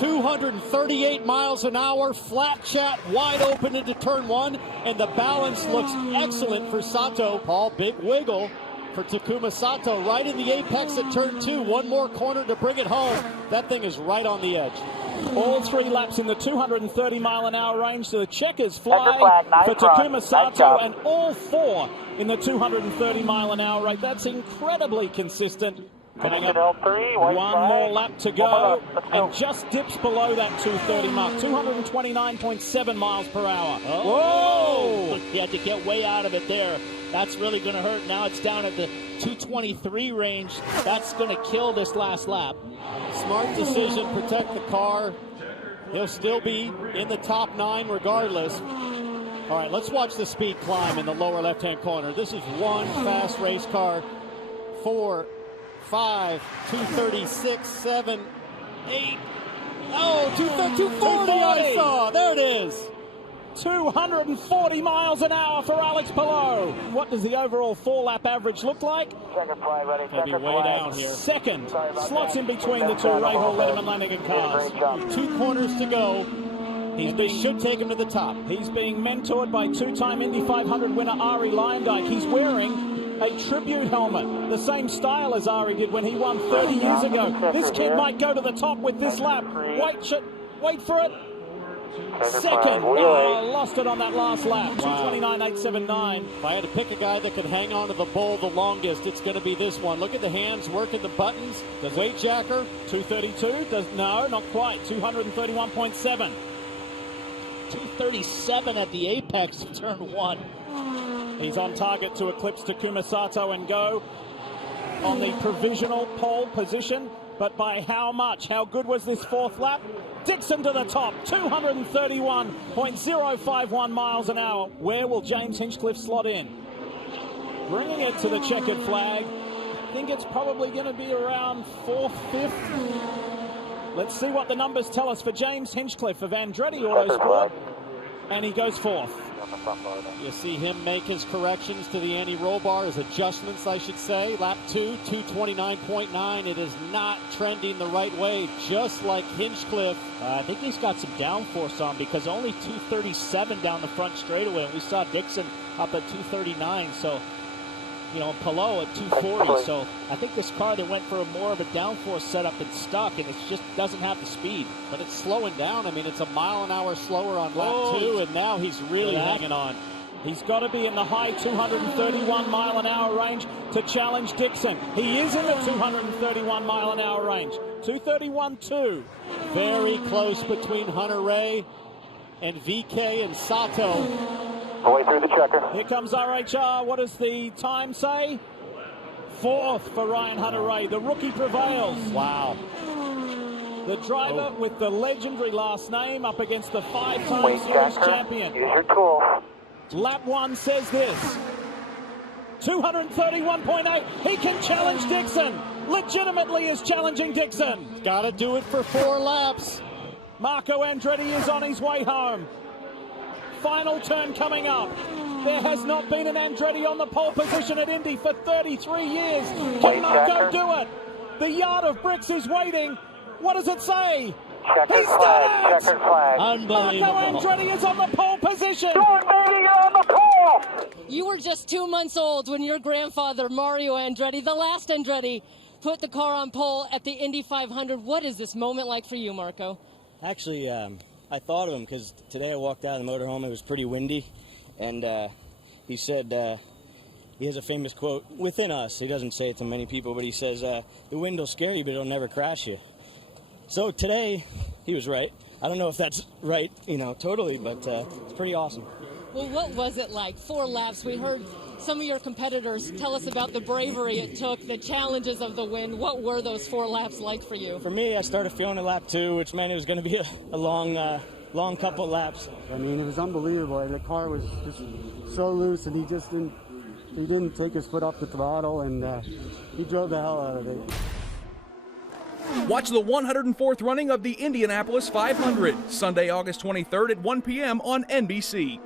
238 miles an hour, flat chat, wide open into turn one, and the balance looks excellent for Sato. Paul, big wiggle for Takuma Sato, right in the apex at turn two. One more corner to bring it home. That thing is right on the edge. All 3 laps in the 230 mile an hour range, so the checkers fly for Takuma Sato, and all 4 in the 230 mile an hour rate. That's incredibly consistent. Coming up, one more lap to go, and just dips below that 230 mark, 229.7 miles per hour. Whoa! He had to get way out of it there. That's really going to hurt. Now it's down at the 223 range. That's going to kill this last lap. Smart decision, protect the car. He'll still be in the top 9 regardless. All right, let's watch the speed climb in the lower left-hand corner. This is one fast race car. 4, 5, 236, 7, 8. Oh, 240 I saw. There it is. 240 miles an hour for Alex Palou. What does the overall 4-lap average look like? He'll be way down here. Second, slots in between the 2 Rahal, Letterman, Lanigan cars. 2 corners to go. They should take him to the top. He's being mentored by 2-time Indy 500 winner Ari Leyendyk. He's wearing a tribute helmet, the same style as Ari did when he won 30 years ago. This kid might go to the top with this lap. Wait for it. Second, lost it on that last lap. 229.879. If I had to pick a guy that could hang on to the bull the longest, it's going to be this one. Look at the hands working the buttons. The weight jacker. 232? No, not quite. 231.7. 237 at the apex of turn 1. He's on target to eclipse Takuma Sato and go on the provisional pole position. But by how much? How good was this 4th lap? Dixon to the top, 231.051 miles an hour. Where will James Hinchcliffe slot in? Bringing it to the checkered flag. I think it's probably going to be around 4th, 5th. Let's see what the numbers tell us for James Hinchcliffe of Andretti Autosport. And he goes 4th. You see him make his corrections to the anti-roll bar, his adjustments, I should say. Lap 2, 229.9. It is not trending the right way, just like Hinchcliffe. I think he's got some downforce on because only 237 down the front straightaway. And we saw Dixon up at 239. So, you know, Palou at 240. So I think this car that went for more of a downforce setup and stuck, and it just doesn't have the speed. But it's slowing down. I mean, it's a mile an hour slower on lap 2, and now he's really hanging on. He's got to be in the high 231 mile an hour range to challenge Dixon. He is in the 231 mile an hour range. 231.2. Very close between Hunter Ray and VK and Sato. Way through the checker. Here comes RHR. What does the time say? 4th for Ryan Hunter-Ray. The rookie prevails. Wow. The driver with the legendary last name up against the 5-time series champion. Use your tool. Lap 1 says this. 231.8. He can challenge Dixon. Legitimately is challenging Dixon. Got to do it for 4 laps. Marco Andretti is on his way home. Final turn coming up. There has not been an Andretti on the pole position at Indy for 33 years. Can Marco do it? The yard of bricks is waiting. What does it say? He's done it! Unbelievable. Marco Andretti is on the pole position. On the pole. You were just 2 months old when your grandfather, Mario Andretti, the last Andretti, put the car on pole at the Indy 500. What is this moment like for you, Marco? Actually, I thought of him because today I walked out of the motorhome. It was pretty windy, and he said he has a famous quote within us. He doesn't say it to many people, but he says, the wind will scare you, but it'll never crash you. So today, he was right. I don't know if that's right, you know, totally, but it's pretty awesome. Well, what was it like? 4 laps. We heard some of your competitors tell us about the bravery it took, the challenges of the wind. What were those 4 laps like for you? For me, I started feeling at lap 2, which meant it was going to be a long couple of laps. I mean, it was unbelievable. The car was just so loose, and he didn't take his foot off the throttle, and he drove the hell out of it. Watch the 104th running of the Indianapolis 500, Sunday, August 23rd at 1 p.m. on NBC.